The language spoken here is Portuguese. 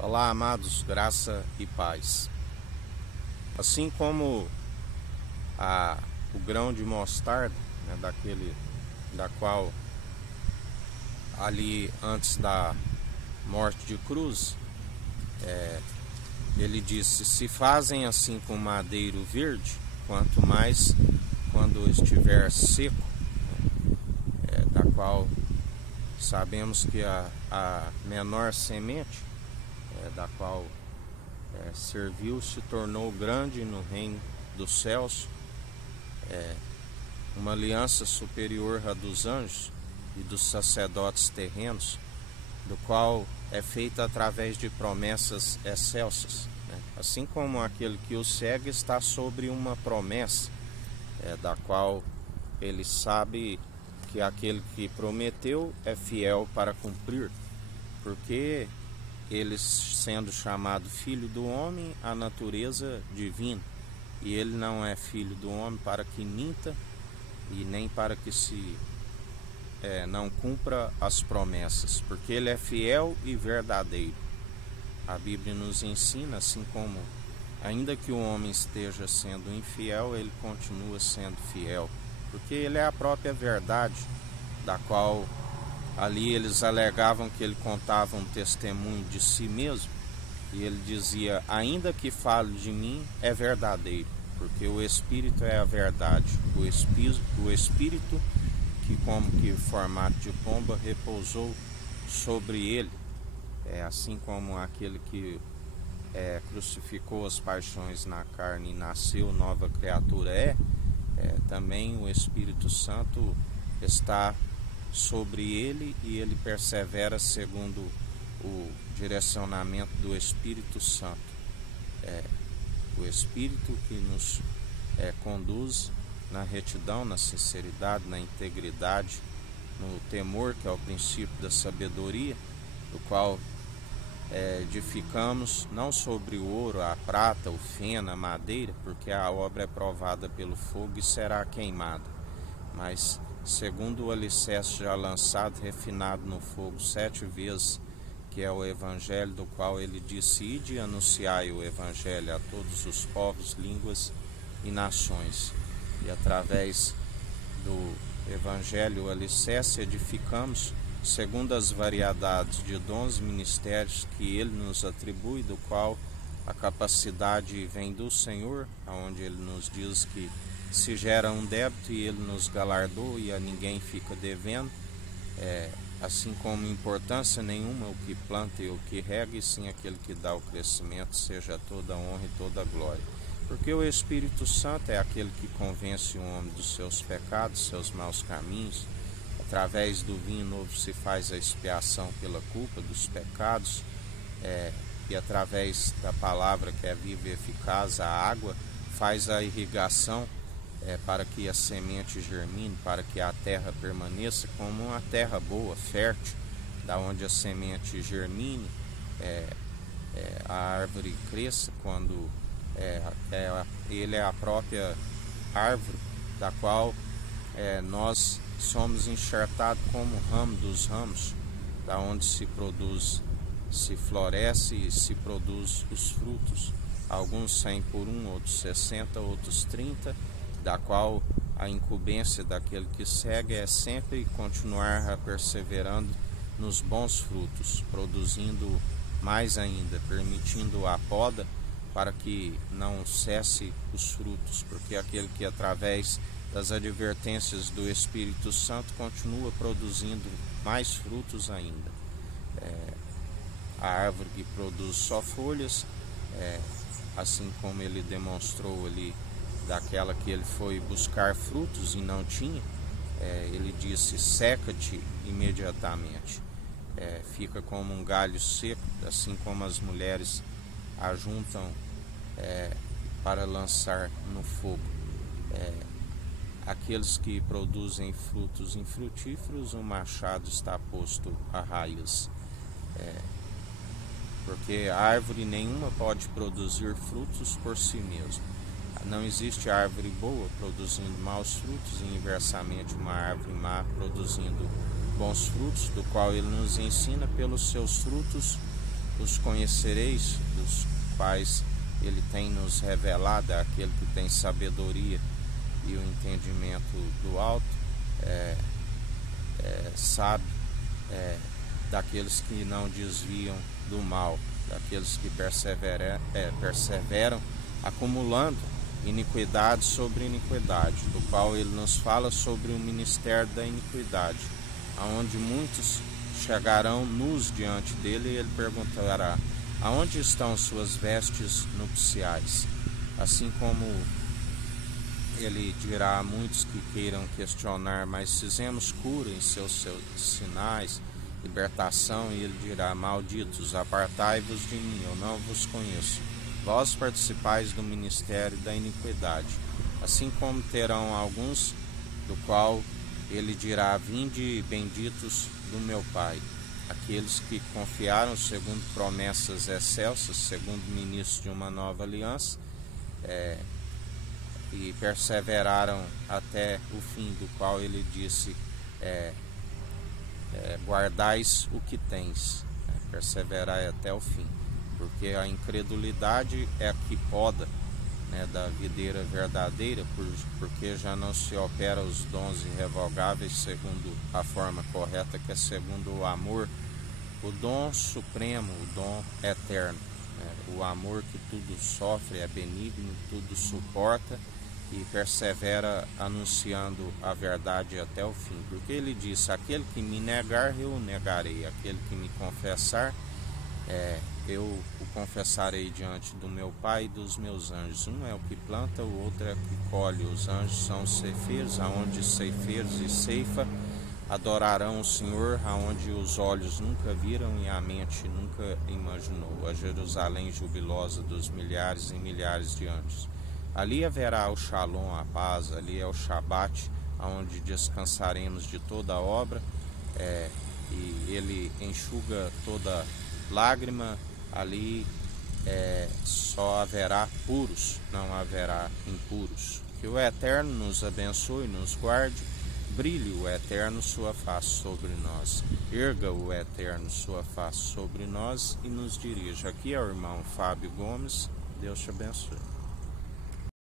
Olá, amados, graça e paz. Assim como o grão de mostarda, né, da qual ali antes da morte de cruz, ele disse: se fazem assim com madeiro verde, quanto mais quando estiver seco, da qual sabemos que a menor semente, da qual serviu, se tornou grande no reino dos céus, uma aliança superior à dos anjos e dos sacerdotes terrenos, do qual é feita através de promessas excelsas, né? Assim como aquele que o segue está sobre uma promessa, da qual ele sabe que aquele que prometeu é fiel para cumprir, porque ele, sendo chamado filho do homem, a natureza divina, e ele não é filho do homem para que minta e nem para que não cumpra as promessas, porque ele é fiel e verdadeiro. A Bíblia nos ensina, assim como ainda que o homem esteja sendo infiel, ele continua sendo fiel, porque ele é a própria verdade, da qual ali eles alegavam que ele contava um testemunho de si mesmo, e ele dizia: ainda que fale de mim, é verdadeiro, porque o Espírito é a verdade, o Espírito que, como que formato de pomba, repousou sobre ele, assim como aquele que crucificou as paixões na carne e nasceu nova criatura também o Espírito Santo está sobre ele, e ele persevera segundo o direcionamento do Espírito Santo, o Espírito que nos conduz na retidão, na sinceridade, na integridade, no temor, que é o princípio da sabedoria, do qual edificamos não sobre o ouro, a prata, o feno, a madeira, porque a obra é provada pelo fogo e será queimada, mas segundo o alicerce já lançado, refinado no fogo 7 vezes, que é o Evangelho, do qual ele disse: ide e anunciai o Evangelho a todos os povos, línguas e nações. E através do Evangelho, o alicerce, edificamos segundo as variedades de dons, ministérios que ele nos atribui, do qual a capacidade vem do Senhor, onde ele nos diz que se gera um débito e ele nos galardoa e a ninguém fica devendo, assim como importância nenhuma o que planta e o que rega, e sim aquele que dá o crescimento, seja toda honra e toda glória. Porque o Espírito Santo é aquele que convence o homem dos seus pecados, seus maus caminhos. Através do vinho novo se faz a expiação pela culpa dos pecados, e através da palavra, que é viva e eficaz, a água faz a irrigação, para que a semente germine, para que a terra permaneça como uma terra boa, fértil, da onde a semente germine, a árvore cresça, quando ele é a própria árvore, da qual nós somos enxertados como ramo dos ramos, da onde se floresce e se produz os frutos, alguns 100 por 1, outros 60, outros 30, da qual a incumbência daquele que segue é sempre continuar perseverando nos bons frutos, produzindo mais ainda, permitindo a poda para que não cesse os frutos, porque aquele que através das advertências do Espírito Santo continua produzindo mais frutos ainda. A árvore que produz só folhas, assim como ele demonstrou ali daquela que ele foi buscar frutos e não tinha, ele disse: seca-te imediatamente, fica como um galho seco, assim como as mulheres ajuntam para lançar no fogo. Aqueles que produzem frutos infrutíferos, o machado está posto à raiz, porque árvore nenhuma pode produzir frutos por si mesma. Não existe árvore boa produzindo maus frutos, e inversamente uma árvore má produzindo bons frutos, do qual ele nos ensina: pelos seus frutos os conhecereis, dos quais ele tem nos revelado, é aquele que tem sabedoria e o entendimento do alto, sabe daqueles que não desviam do mal, daqueles que perseveram acumulando iniquidade sobre iniquidade, do qual ele nos fala sobre o ministério da iniquidade, aonde muitos chegarão nus diante dele e ele perguntará: aonde estão suas vestes nupciais? Assim como ele dirá a muitos que queiram questionar: mas fizemos cura em seus sinais, libertação, e ele dirá: malditos, apartai-vos de mim, eu não vos conheço, vós participais do ministério da iniquidade. Assim como terão alguns, do qual ele dirá: vinde benditos do meu Pai, aqueles que confiaram segundo promessas excelsas, segundo ministros de uma nova aliança, e perseveraram até o fim, do qual ele disse: guardais o que tens, perseverai até o fim, porque a incredulidade é a que poda, da videira verdadeira, porque já não se opera os dons irrevogáveis segundo a forma correta, que é segundo o amor, o dom supremo, o dom eterno, o amor que tudo sofre, é benigno, tudo suporta e persevera anunciando a verdade até o fim, porque ele disse: aquele que me negar, eu o negarei, aquele que me confessar, eu o confessarei diante do meu Pai e dos meus anjos. Um é o que planta, o outro é o que colhe. Os anjos são os ceifeiros, aonde ceifeiros e ceifa adorarão o Senhor, aonde os olhos nunca viram e a mente nunca imaginou, a Jerusalém jubilosa dos milhares e milhares de anjos. Ali haverá o Shalom, a paz, ali é o Shabat, aonde descansaremos de toda a obra, e ele enxuga toda lágrima. Ali só haverá puros, não haverá impuros. Que o Eterno nos abençoe, nos guarde, brilhe o Eterno sua face sobre nós, erga o Eterno sua face sobre nós e nos dirija. Aqui é o irmão Fábio Gomes, Deus te abençoe.